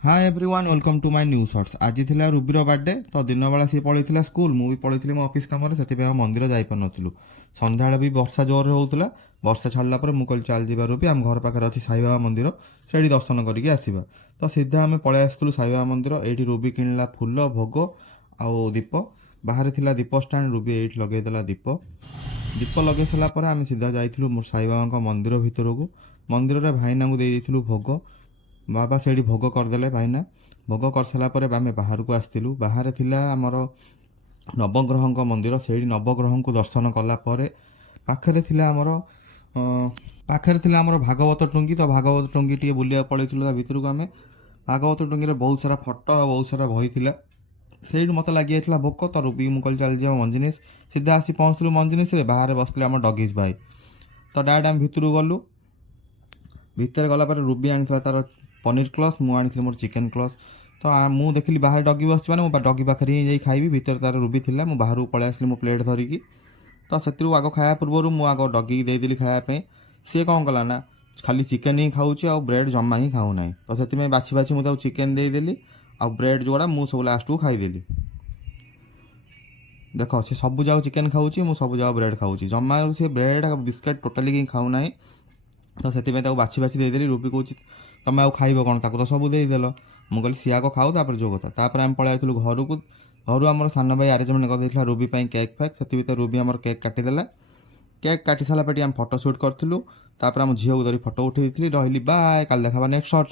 Hi everyone welcome to my new shorts. आज थिला रुबीर birthday तो दिन बेला सी पळैथिला स्कूल मु भी पळैथिली मो ऑफिस काम रे सेति मंदिर जाई पर नथिलु। संध्याळे भी वर्षा जोर होउतला। वर्षा छाड़ला पर मु कहल चल जिबा रुबी हम घर पाखर अछि साई बाबा मंदिर सेठी दर्शन करिके आसीबा। तो सीधा आमे पळै आस्तुलु साई बाबा मंदिर। एठी रुबी किनला फूल भोग आउ दीप। बाहर थिला दीप स्टैंड रुबी एठी लगे देला दीप। दीप लगे सला पर आमे सीधा जाइथिलु मोर साई बाबा मंदिर भितरकू। मंदिर रे भाईना को देई दिथिलु भोग। बाबा से भोग करदे भाईना। भोग कर सारापर आम बाहर को आसलु। बाहर थिला आमर नवग्रह मंदिर से नवग्रह को दर्शन कलापर पाखे थिला आमर पाखे थिला आमर भागवत टुंगी। तो भागवत टुंगी टी बुलिया पलैलु भितर को आम भागवत टुंगी बहुत सारा फटो बहुत सारा बही थिला। से मत लगी जाता भोक तो रूबी मुझे चल जाओ मंजिनिस। सीधा आसी पहुँचलु मंजिनिस बाहर बसते आम डगिज भाई। तो डायरेक्ट आम भितर गलु। भितर गलापर रूबी आनी तार पनीर क्लस मु आनी मोर चिकेन क्लस। तो मु देखिली बाहर डगी बस मैंने डगी पाखे ही खाइबी। भितर तार रूबी थिला मु बाहर पलि आसली मो प्लेट धरिकी। तो से आग खाया पूर्व मु आग डगी देदेली खायापी। सी कौन कला ना खाली चिकेन ही खाऊँ आ ब्रेड जमा ही खाऊ ना। तो से बाछी बाछी मुझे चिकेन देदेली आ ब्रेड जोड़ा मु सब लास्ट को खाईदेली। देख से सब जाओ चिकेन खाऊँ मु सब जाओ ब्रेड खाऊँ जमा से ब्रेड बिस्किट टोटाली खाऊ ना। तो से बाछी बाछी देदेली। रूबी कौच तुम आउ खाइब कौन ताको तो सब देदेल। मु कहली सी आग खाऊ तापर जो कथा आम पलि आइलु घर को। घर आम सान भाई आरेंजमेंट कर रूबी केक फैक से रूबी आम केक काटिदेला। केक काटी सारा पे आम फटो सुट करूँ। आम झील को धरी फटो उठे रही। बाय काल देखा नेक्स्ट शॉट।